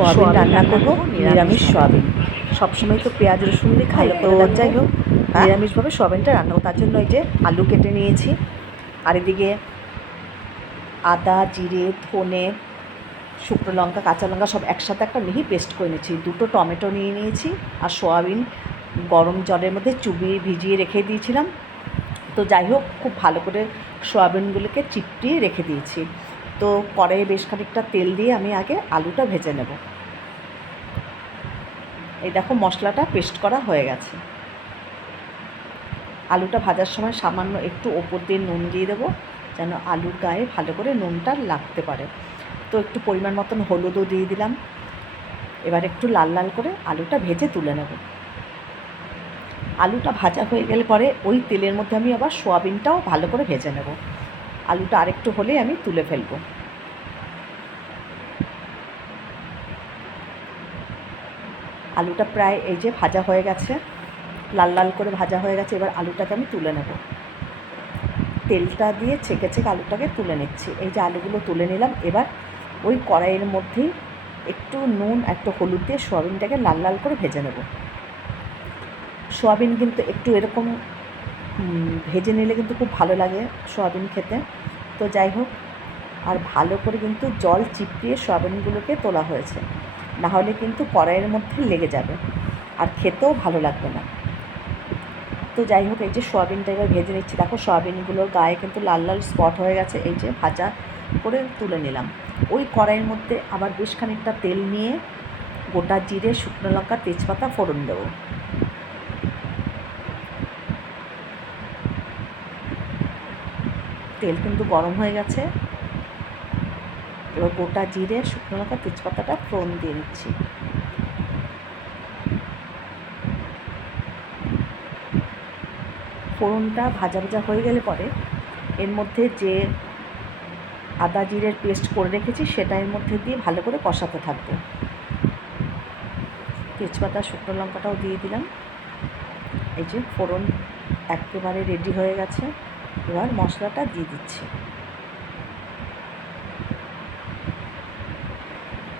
Soybean রান্না করবো, নিরামিষ সোয়াবিন। সবসময় তো পেঁয়াজ রসুন দিয়ে খাই, তো যাই হোক নিরামিষভাবে সোয়াবিনটা রান্না করবো। তার জন্য এই যে আলু কেটে নিয়েছি, আর এদিকে আদা, জিরে, ধনে, শুকনো লঙ্কা, কাঁচা লঙ্কা সব একসাথে একটা মিহি পেস্ট করে নিয়েছি। 2টো টমেটো নিয়ে নিয়েছি, আর সোয়াবিন গরম জলের মধ্যে চুবিয়ে ভিজিয়ে রেখে দিয়েছিলাম। তো যাই হোক খুব ভালো করে সোয়াবিনগুলোকে চিপটিয়ে রেখে দিয়েছি। তো কড়াইয়ে বেশ খানিকটা তেল দিয়ে আমি আগে আলুটা ভেজে নেব। এই দেখো মশলাটা পেস্ট করা হয়ে গেছে। আলুটা ভাজার সময় সামান্য একটু ওপর দিয়ে নুন দিয়ে দেবো, যেন আলুর গায়ে ভালো করে নুনটা লাগতে পারে। তো একটু পরিমাণ মতন হলুদও দিয়ে দিলাম। এবার একটু লাল লাল করে আলুটা ভেজে তুলে নেব। আলুটা ভাজা হয়ে গেলে পরে ওই তেলের মধ্যে আমি আবার সোয়াবিনটাও ভালো করে ভেজে নেব। আলুটা আরেকটু হলেই আমি তুলে ফেলবো। আলুটা প্রায় এই যে ভাজা হয়ে গেছে, লাল লাল করে ভাজা হয়ে গেছে। এবার আলুটাকে আমি তুলে নেব। তেলটা দিয়ে ছেঁকে ছেঁকে আলুটাকে তুলে নিচ্ছি। এই যে আলুগুলো তুলে নিলাম। এবার ওই কড়াইয়ের মধ্যেই একটু নুন একটু হলুদ দিয়ে সোয়াবিনটাকে লাল লাল করে ভেজে নেব। সোয়াবিন কিন্তু একটু এরকম ভেজে নিলে কিন্তু খুব ভালো লাগে সোয়াবিন খেতে। তো যাই হোক, আর ভালো করে কিন্তু জল চিপড়িয়ে সোয়াবিনগুলোকে তোলা হয়েছে, নাহলে কিন্তু কড়াইয়ের মধ্যে লেগে যাবে আর খেতেও ভালো লাগবে না। তো যাই হোক এই যে সোয়াবিনটা এবার ভেজে নিচ্ছি। দেখো সোয়াবিনগুলোর গায়ে কিন্তু লাল লাল স্পট হয়ে গেছে। এই যে ভাজা করে তুলে নিলাম। ওই কড়াইয়ের মধ্যে আবার বেশ খানিকটা তেল নিয়ে গোটা জিরে, শুকনো লঙ্কা, তেজপাতা ফোড়ন দেবো। তেল কিন্তু গরম হয়ে গেছে। এবার গোটা জিরে, শুকনো লঙ্কা, তেজপাতাটা ফোড়ন দিয়ে দিচ্ছি। ফোড়নটা ভাজা ভাজা হয়ে গেলে পরে এর মধ্যে যে আদা জিরের পেস্ট করে রেখেছি সেটা এর মধ্যে দিয়ে ভালো করে কষাতে থাকবো। তেজপাতা, শুকনো লঙ্কাটাও দিয়ে দিলাম। এই যে ফোড়ন একেবারে রেডি হয়ে গেছে। এবার মশলাটা দিয়ে দিচ্ছি।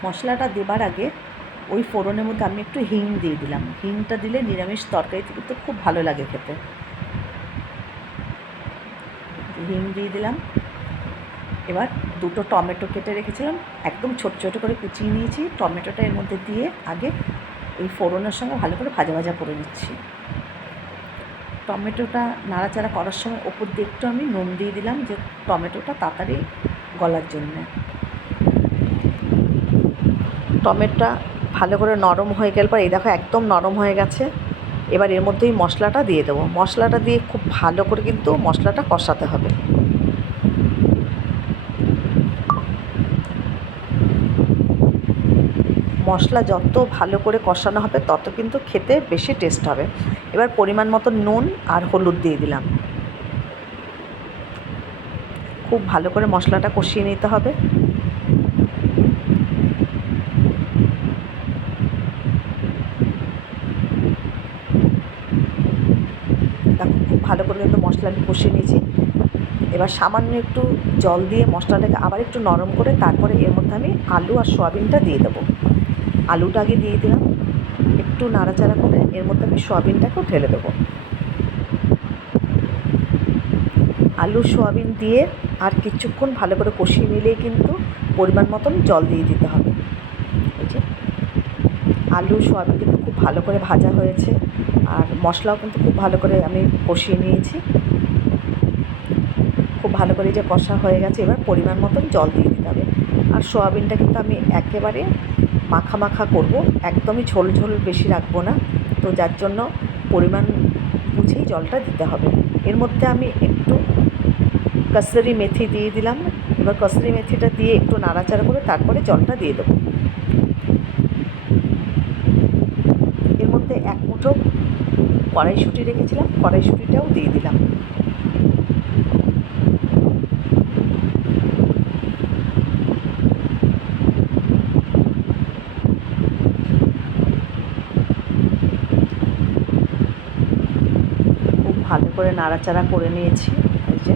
মশলাটা দেবার আগে ওই ফোড়নের মধ্যে আমি একটু হিং দিয়ে দিলাম। হিংটা দিলে নিরামিষ তরকারিতে কিন্তু খুব ভালো লাগে খেতে। হিং দিয়ে দিলাম। এবার 2টো টমেটো কেটে রেখেছিলাম, একদম ছোট ছোট করে কুচিয়ে নিয়েছি। টমেটোটা এর মধ্যে দিয়ে আগে এই ফোড়নের সঙ্গে ভালো করে ভাজা ভাজা করে নিচ্ছি। টমেটোটা নাড়াচাড়া করার সময় ওপর দিয়ে একটু আমি নুন দিয়ে দিলাম, যে টমেটোটা তাড়াতাড়ি গলার জন্যে। টমেটোটা ভালো করে নরম হয়ে গেল পর এই দেখো একদম নরম হয়ে গেছে। এবার এর মধ্যেই মশলাটা দিয়ে দেবো। মশলাটা দিয়ে খুব ভালো করে কিন্তু মশলাটা কষাতে হবে। মশলা যত ভালো করে কষানো হবে তত কিন্তু খেতে বেশি টেস্ট হবে। এবার পরিমাণ মতো নুন আর হলুদ দিয়ে দিলাম। খুব ভালো করে মশলাটা কষিয়ে নিতে হবে। দেখো খুব ভালো করে কিন্তু মশলা আমি কষিয়ে নিয়েছি। এবার সামান্য একটু জল দিয়ে মশলাটাকে আবার একটু নরম করে তারপরে এর মধ্যে আমি আলু আর সোয়াবিনটা দিয়ে দেবো। আলুটা আগে দিয়ে দিলাম, একটু নাড়াচাড়া করে এর মধ্যে আমি সোয়াবিনটাকেও ঢেলে দেবো। আলু সোয়াবিন দিয়ে আর কিছুক্ষণ ভালো করে কষিয়ে নিলেই কিন্তু পরিমাণ মতন জল দিয়ে দিতে হবে। এই যে আলু সোয়াবিন কিন্তু খুব ভালো করে ভাজা হয়েছে, আর মশলাও কিন্তু খুব ভালো করে আমি কষিয়ে নিয়েছি। খুব ভালো করে যে কষা হয়ে গেছে, এবার পরিমাণ মতন জল দিয়ে দিতে হবে। আর সোয়াবিনটা কিন্তু আমি একেবারে মাখা মাখা করব, একদমই ঝোল ঝোল বেশি রাখবো না। তো যার জন্য পরিমাণ বুঝেই জলটা দিতে হবে। এর মধ্যে আমি একটু কসুরি মেথি দিয়ে দিলাম। এবার কসুরি মেথিটা দিয়ে একটু নাড়াচাড়া করে তারপরে জলটা দিয়ে দেবো। এর মধ্যে এক মুঠো কড়াইশুঁটি রেখেছিলাম, কড়াইশুঁটিটাও দিয়ে দিলাম। খুব ভালো করে নাড়াচাড়া করে নিয়েছি। এই যে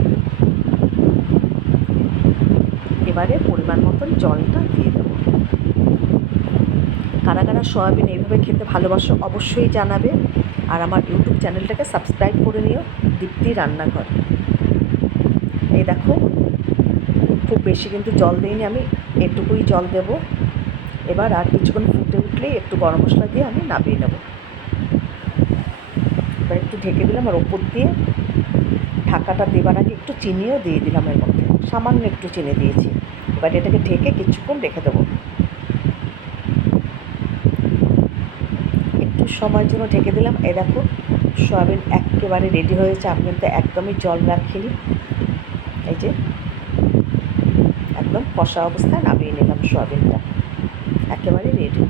এবারে পরিমাণ মতন জলটা দিয়ে দেবো। কারা কারা সয়াবিন এইভাবে খেতে ভালোবাসো অবশ্যই জানাবে। আর আমার ইউটিউব চ্যানেলটাকে সাবস্ক্রাইব করে নিও, দীপ্তি রান্নাঘর। এই দেখো, খুব বেশি কিন্তু জল দিইনি আমি, এটুকুই জল দেব। এবার আর কিছুক্ষণ ফুটে উঠলেই একটু গরম মশলা দিয়ে আমি নামিয়ে নেব। এবার একটু ঢেকে দিলাম, আর ওপর দিয়ে ঢাকাটা দেবার আগে একটু চিনিও দিয়ে দিলাম এর মধ্যে, সামান্য একটু চিনি দিয়েছি। এবার এটাকে ঢেকে কিছুক্ষণ রেখে দেবো। একটু সময়ের জন্য ঢেকে দিলাম। এই দেখো, সয়াবিন একেবারে রেডি হয়েছে। আমি কিন্তু একদমই জল রাখিনি, এই যে একদম কষা অবস্থায় নামিয়ে নিলাম সয়াবিনটা, একেবারে রেডি।